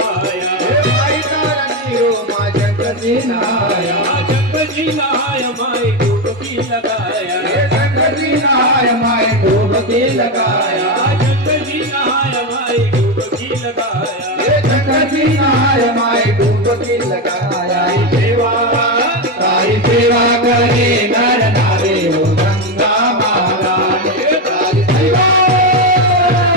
नाया माई तारणी रो मा जगती नाया जगती नाय माई डुबकी लगाया जगती नाय माई डुबकी लगाया जगती नाय माई डुबकी लगाया जगती नाय माई डुबकी लगाया तारी सेवा करे नर नारी हो गंगा महारानी तारी सेवा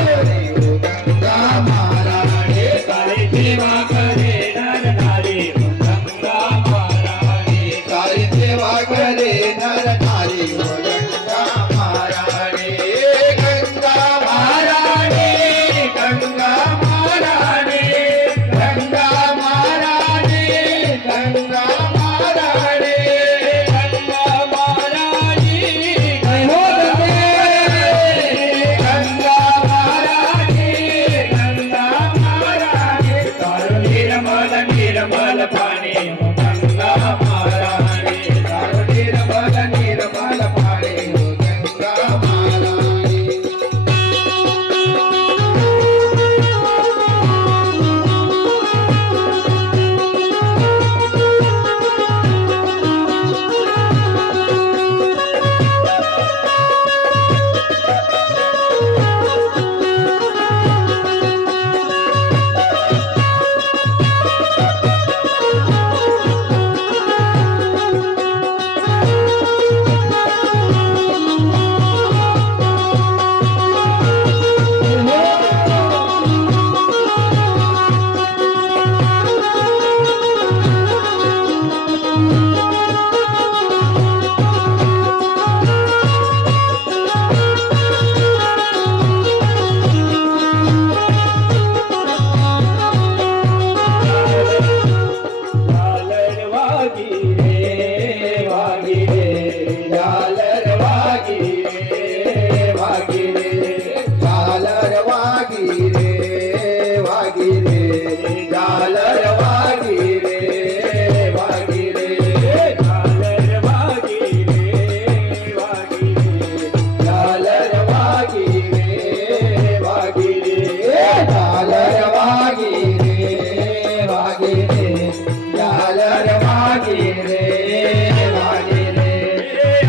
करे हो गंगा महारानी तारी सेवा करे नर नारी हो गंगा महारानी तारी सेवा करे नर नारी हो गंगा महारानी गंगा महारानी गंगा महारानी गंगा महारानी गंगा महारानी गंगा महारानी हो गंगा महारानी गंगा महारानी तारो निर्मल निर्मल पाणी हो गंगा महारानी तारो निर्मल निर्मल पाणी हो गंगा महारानी झालर वागी रे वागी रे झालर वागी रे वागी रे झालर वागी रे वागी रे झालर वागी रे वागी रे झालर वागी रे वागी रे झालर वागी रे वागी रे झालर वागी रे वागी रे झालर वागी रे वागी रे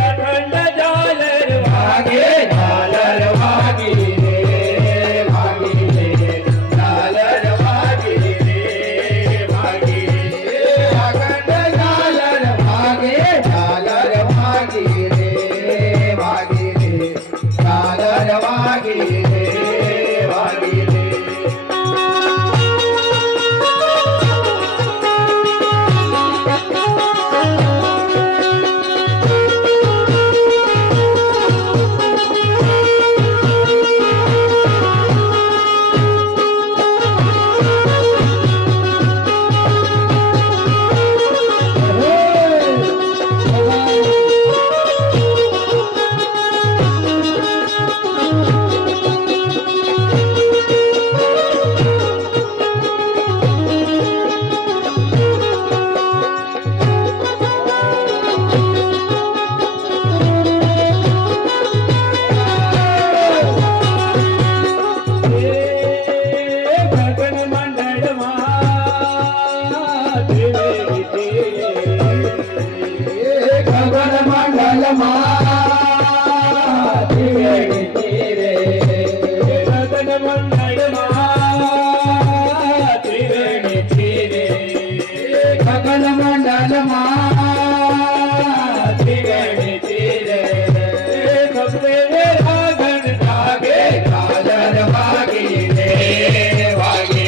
अखंड झालर वागे झालर वागी रे वागी रे झालर वागी रे वागी रे अखंड झालर वागे झालर वागी रे वागी रे झालर वागी रे वागी रे गगन मंडळ त्रिवेणी गगन मंडल मा त्रिवेणी तीरे गगन मंडळ त्रिवेणी गगन मंडल मा